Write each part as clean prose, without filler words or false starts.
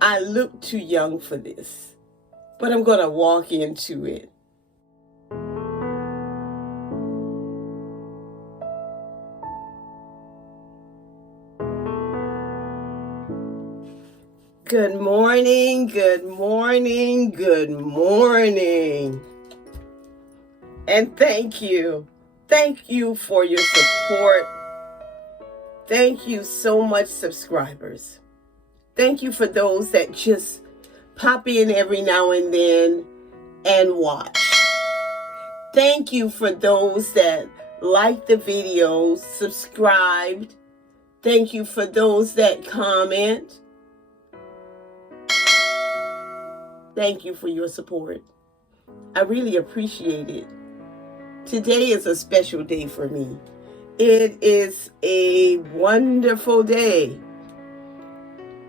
I look too young for this, but I'm going to walk into it. Good morning, good morning, good morning. And thank you. Thank you for your support. Thank you so much, subscribers. Thank you for those that just pop in every now and then and watch. Thank you for those that like the videos, subscribed. Thank you for those that comment. Thank you for your support. I really appreciate it. Today is a special day for me. It is a wonderful day.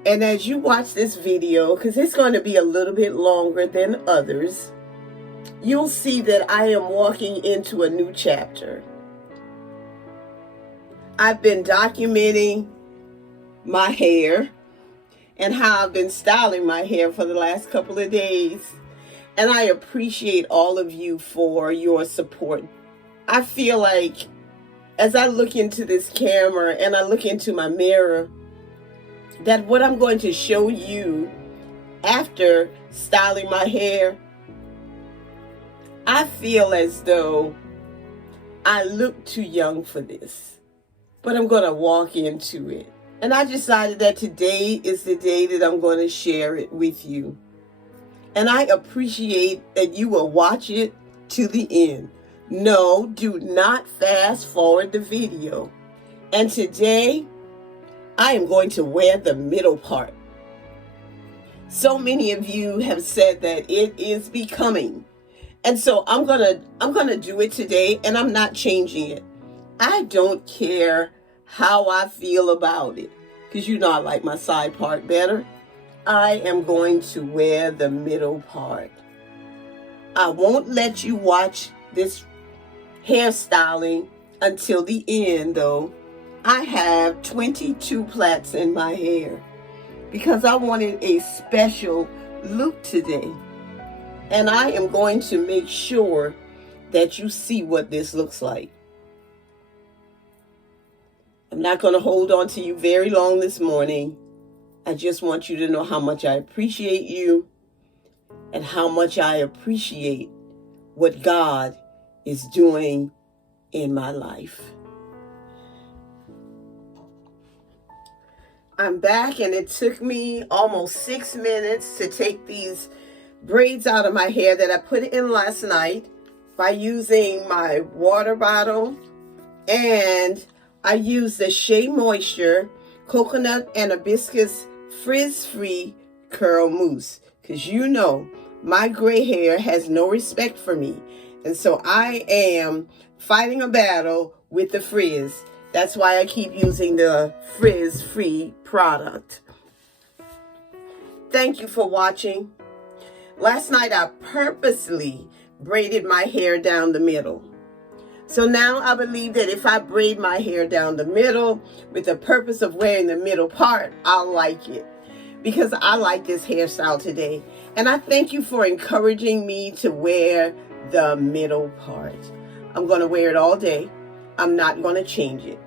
And as you watch this video, because it's going to be a little bit longer than others, you'll see that I am walking into a new chapter. I've been documenting my hair and how I've been styling my hair for the last couple of days. And I appreciate all of you for your support. I feel like as I look into this camera and I look into my mirror, that what I'm going to show you after styling my hair, I feel as though I look too young for this, but I'm going to walk into it. And I decided that today is the day that I'm going to share it with you. And I appreciate that you will watch it to the end. No, do not fast forward the video. And today, I am going to wear the middle part. So many of you have said that it is becoming. And so I'm gonna do it today, and I'm not changing it. I don't care how I feel about it, because you know I like my side part better. I am going to wear the middle part. I won't let you watch this hairstyling until the end, though. I have 22 plaits in my hair because I wanted a special look today. And I am going to make sure that you see what this looks like. I'm not going to hold on to you very long this morning. I just want you to know how much I appreciate you and how much I appreciate what God is doing in my life. I'm back, and it took me almost 6 minutes to take these braids out of my hair that I put in last night by using my water bottle, and I used the Shea Moisture Coconut and Hibiscus Frizz-Free Curl Mousse, because you know my gray hair has no respect for me, and so I am fighting a battle with the frizz. That's why I keep using the frizz-free product. Thank you for watching. Last night I purposely braided my hair down the middle. So now I believe that if I braid my hair down the middle with the purpose of wearing the middle part, I'll like it. Because I like this hairstyle today. And I thank you for encouraging me to wear the middle part. I'm going to wear it all day. I'm not going to change it.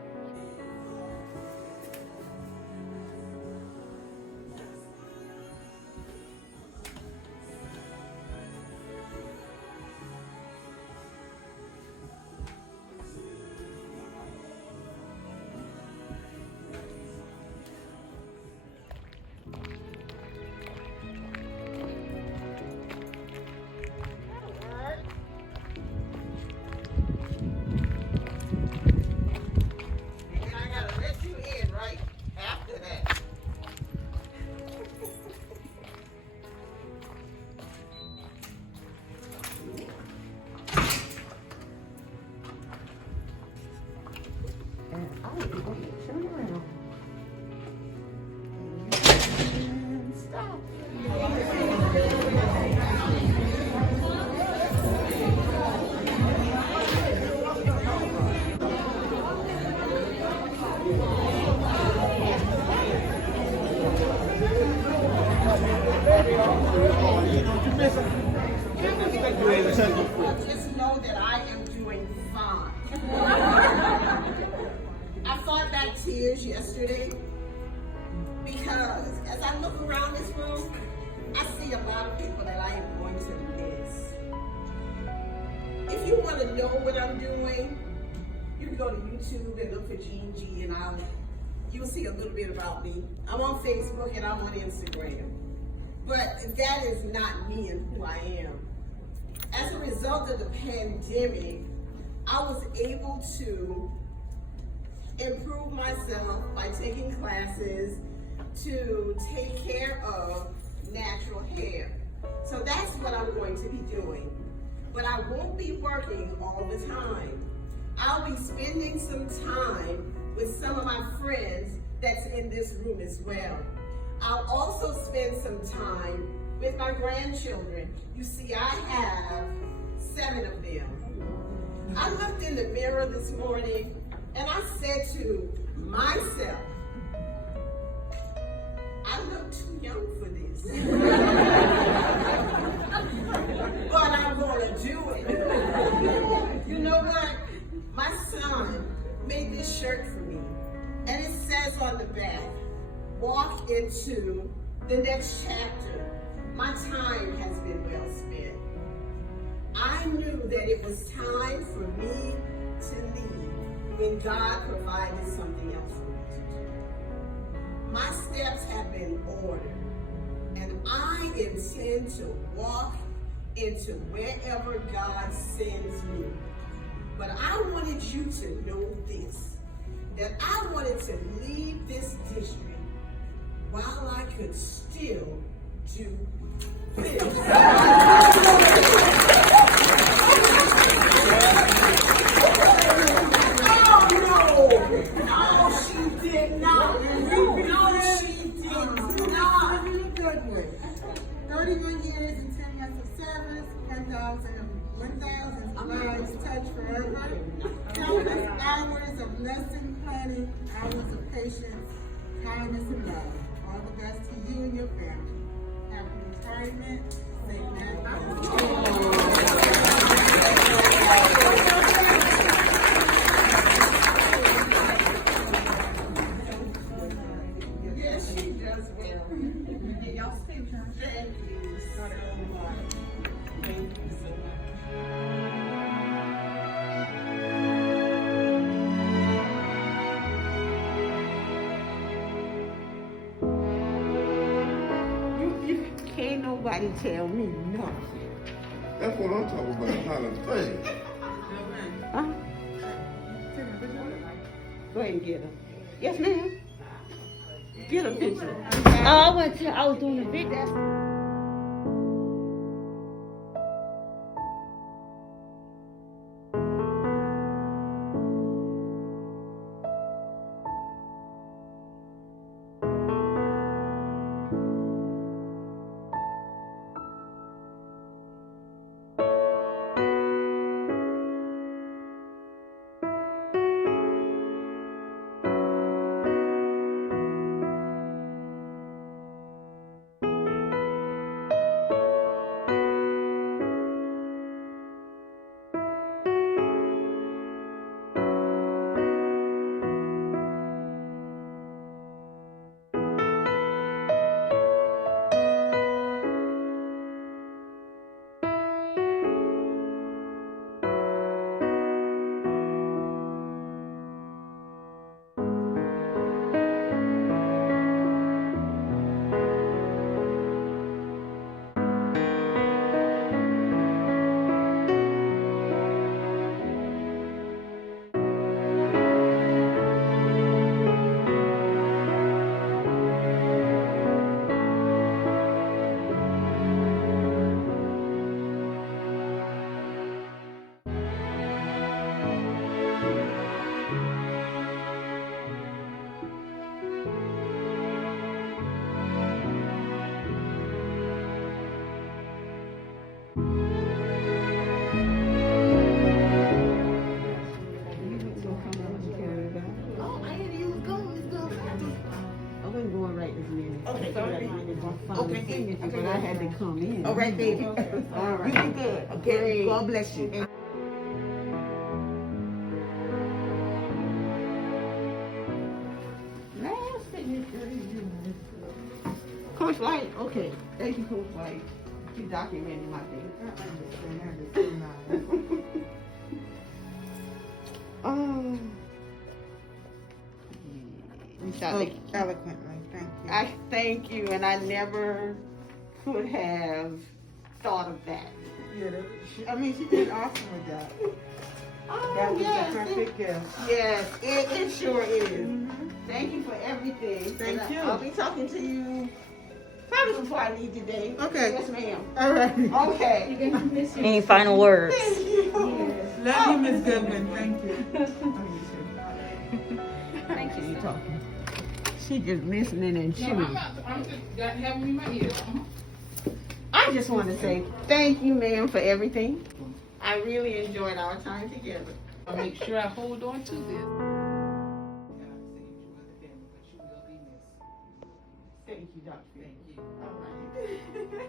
Just know that I am doing fine. I fought back tears yesterday because as I look around this room, I see a lot of people that I am going to miss. If you want to know what I'm doing, you can go to YouTube and look for Jean G, and you'll see a little bit about me. I'm on Facebook and I'm on Instagram. But that is not me and who I am. As a result of the pandemic, I was able to improve myself by taking classes to take care of natural hair. So that's what I'm going to be doing. But I won't be working all the time. I'll be spending some time with some of my friends that's in this room as well. I'll also spend some time with my grandchildren. You see, I have 7 of them. I looked in the mirror this morning and I said to myself, I look too young for this. But I'm gonna do it. You know what? My son made this shirt for me, and it says on the back, walk into the next chapter. My time has been well spent. I knew that it was time for me to leave when God provided something else for me to do. My steps have been ordered, and I intend to walk into wherever God sends me. But I wanted you to know this, that I wanted to leave this district while I could still do this. Oh no! No, she did not. No, she did not. 31 years and 10 months of service, 1,000 lives touched forever, countless hours of lesson planning, hours of patience, kindness, and love. All the best to you and your family. Happy retirement. Say Yes, she does well. And y'all speak. Thank you so much. Thank you so much. Can't nobody tell me nothing. That's what I'm talking about, how to think. Huh? Go ahead and get her. Yes, ma'am. Get a picture. I was doing a video. Okay, signature, but I had to come in. All right, baby. All right. You be good. Okay. God bless you. Last signature is yours. Coach White, okay. Thank you, Coach White. You documented my thing. Oh. You shot the Eloquently, thank you. I thank you, and I never could have thought of that. Yeah, she did an awesome with that. Oh, That was yes, a perfect gift. Yes, it sure is. Thank you for everything. Thank And you. I'll be talking to you probably before I leave today. Okay. Yes, ma'am. All right. Okay. Any final words? Thank you. Love you, Miss Goodman. Thank you. Thank you. Talking. She just listening and chewing. I'm just got having me in my ear. I just want to say thank you, ma'am, for everything. I really enjoyed our time together. I'll make sure I hold on to this. Thank you, Dr. Thank you. All right.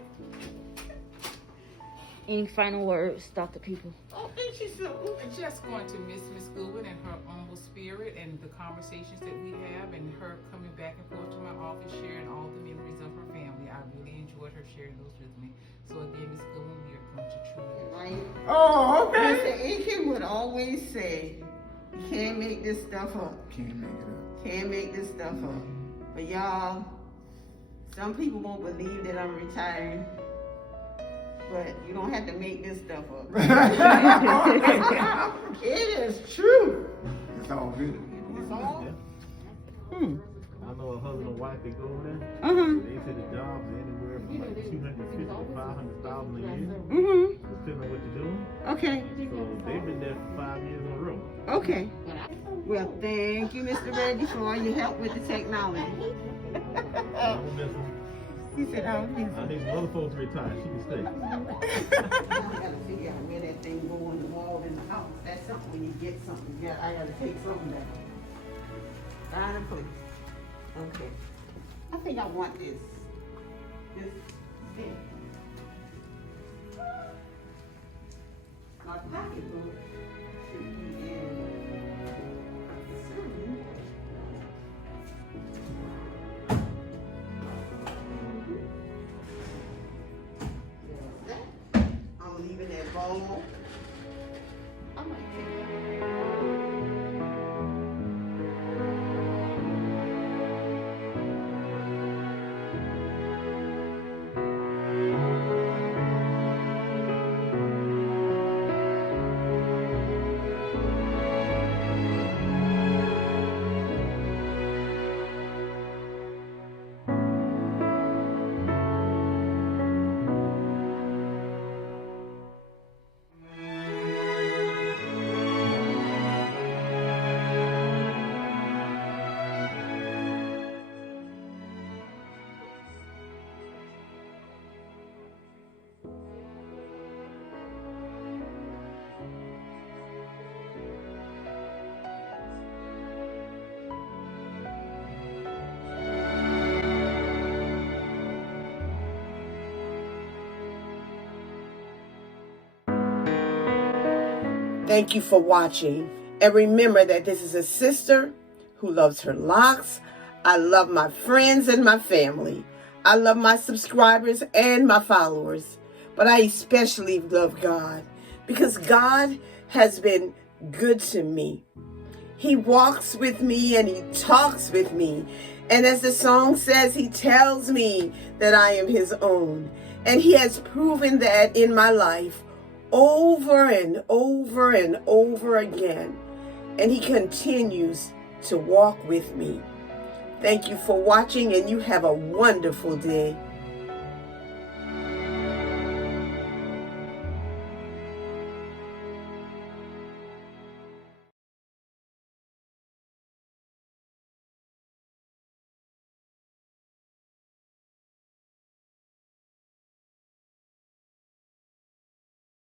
Any final words, Dr. People? Oh, thank you so much. I'm just going to miss Miss Goodwin and her humble spirit and the conversations that we have and her coming back and forth to my office sharing all the memories of her family. I really enjoyed her sharing those with me. So again, Miss Goodwin, we are going to truly. Right. Oh, Mr. Aiken would always say, you can't make this stuff up. Can't make it up. Can't make this stuff up. But y'all, some people won't believe that I'm retiring. But you don't have to make this stuff up. It is true. It's all good. It's all. I know a husband and wife that go over there. Uh-huh. They say the jobs are anywhere from like 250 to 500,000 a year, Mm-hmm. depending on what you're doing. Okay. So they've been there for 5 years in a row. Okay. Well, thank you, Mr. Reggie, for all your help with the technology. I don't miss them. He said, I don't think I need some other folks to retire. She can stay. I gotta figure out where that thing go on the wall in the house. That's something when you get something. Yeah, I gotta take something down. Find a place. Okay. I think I want this. This thing. My pocketbook should be in the sermon. I'm leaving that ball. I might take Thank you for watching. And remember that this is a sister who loves her locks. I love my friends and my family. I love my subscribers and my followers. But I especially love God because God has been good to me. He walks with me and he talks with me. And as the song says, he tells me that I am his own. And he has proven that in my life over and over and over again. And he continues to walk with me. Thank you for watching, and you have a wonderful day.